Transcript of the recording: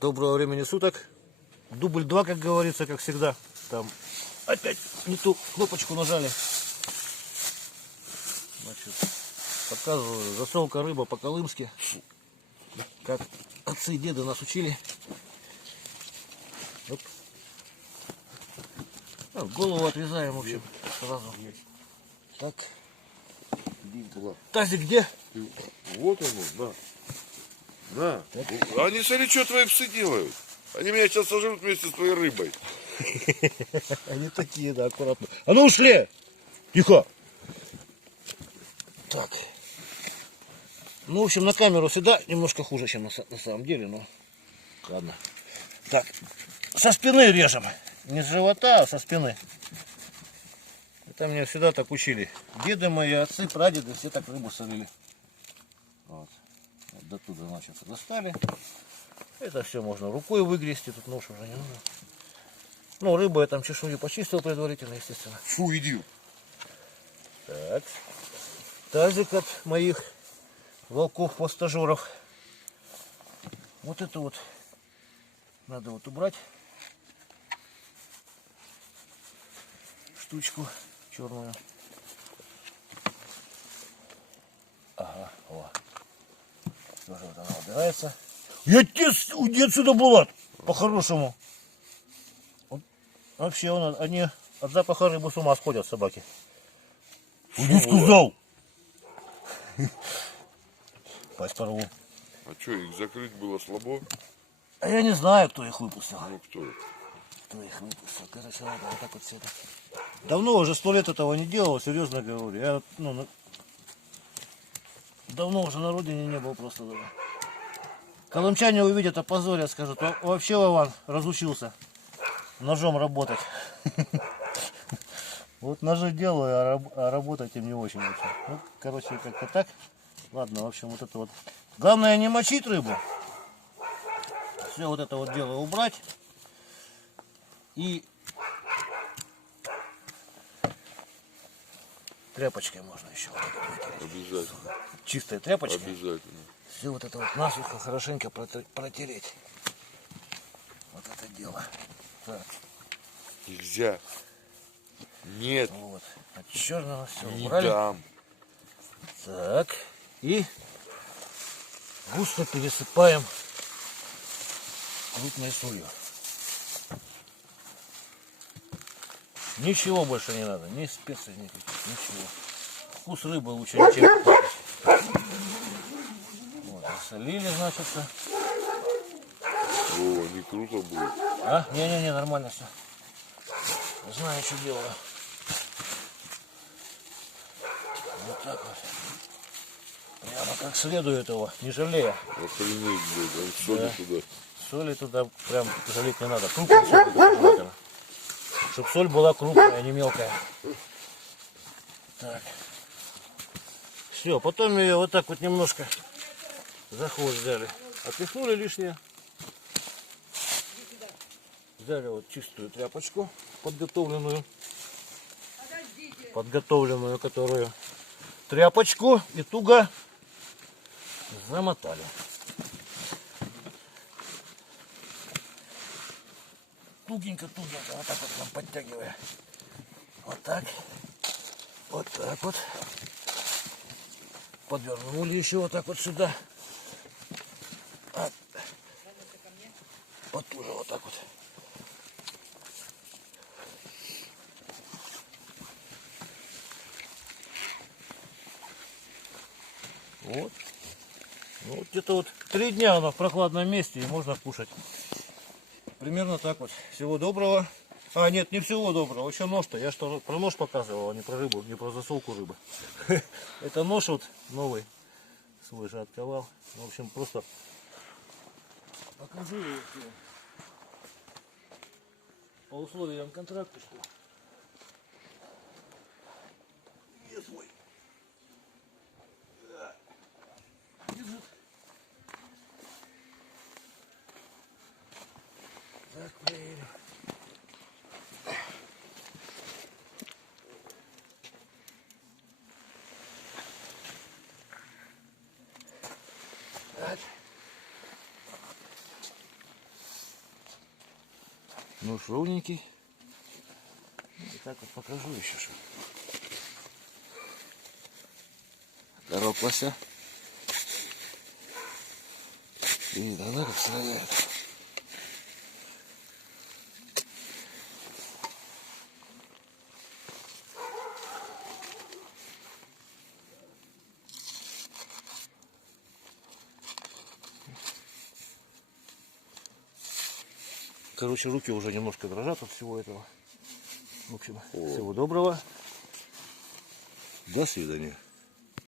Доброго времени суток. Дубль 2, как говорится, как всегда. Там опять не ту кнопочку нажали. Значит, показываю. Засолка рыба по-колымски. Как отцы и деды нас учили. Оп. Голову отрезаем, в общем, сразу. Так. Тазик где? Вот оно, да. Да. Они, смотри, что твои псы делают. Они меня сейчас сожрут вместе с твоей рыбой. Они такие, да, аккуратно. А ну ушли! Тихо! Так. Ну, в общем, на камеру всегда немножко хуже, чем на самом деле, но ладно. Так, со спины режем. Не с живота, а со спины. Это меня всегда так учили. Деды мои, отцы, прадеды, все так рыбу солили. Вот. Вот до туда, значит, достали. Это все можно рукой выгрести, тут нож уже не нужно. Ну, рыбу я там чешую почистил предварительно, естественно. Фу, иди. Так. Тазик от моих волков-хвостожоров. Вот это вот надо вот убрать. Штучку черную. Ага, о. Тоже вот она убирается. Уйди отсюда, Булат! По-хорошему. Вот. Вообще, они от запаха рыбы с ума сходят, собаки. Уйди, сказал! Пасть порву. А что, их закрыть было слабо? А я не знаю, кто их выпустил. Ну кто? Кто их выпустил? Короче, ладно, вот так вот все это. Давно уже 100 лет этого не делал, серьезно говорю. Я давно уже на родине не был просто даже. Колымчане увидят, опозорят, скажут: вообще Вован разучился ножом работать. Вот ножи делаю, а работать им не очень. Ну, короче, как-то так. Ладно, в общем, вот это вот. Главное не мочить рыбу. Все вот это вот дело убрать. И тряпочкой можно еще вот это вытереть. Обязательно. Чистой тряпочкой. Обязательно. Все вот это вот насухо хорошенько протереть. Вот это дело. Так. Нельзя. Нет. Вот. От черного все Не убрали. дам. Так. И густо пересыпаем крупной солью. Ничего больше не надо, ни специй, никаких, ничего. Вкус рыбы лучше ничем. Вот, засолили, значит. О, не круто будет. А? Не-не-не, нормально все. Знаю, что делаю. Вот так вот. Прямо как следует его, не жалея. Охренеть, блядь, соли Да. туда. Соли туда прям жалеть не надо. Крупная соль обязательно. Чтоб соль была крупная, а не мелкая. Так. Все, потом ее вот так вот немножко за хвост взяли. Отряхнули лишнее. Взяли вот чистую тряпочку, подготовленную. Подготовленную, которую тряпочку и туго замотали. Тугенько, вот так вот нам подтягивая. Вот так. Вот так вот. Подвернули еще вот так вот сюда. Потуже вот так вот. Вот. Ну, вот где-то вот 3 дня она в прохладном месте и можно кушать. Примерно так вот. Всего доброго. А, нет, не всего доброго. Еще нож-то. Я что, про нож показывал, а не про рыбу, не про засолку рыбы. Это нож вот новый. Свой же отковал. В общем, просто покажу его по условиям контракта, что я свой. Держит. Так, проверим. Так. Нож ровненький. И так вот покажу еще что. Торопался. И давай как сыроед. Короче, руки уже немножко дрожат от всего этого. В общем, всего доброго. До свидания.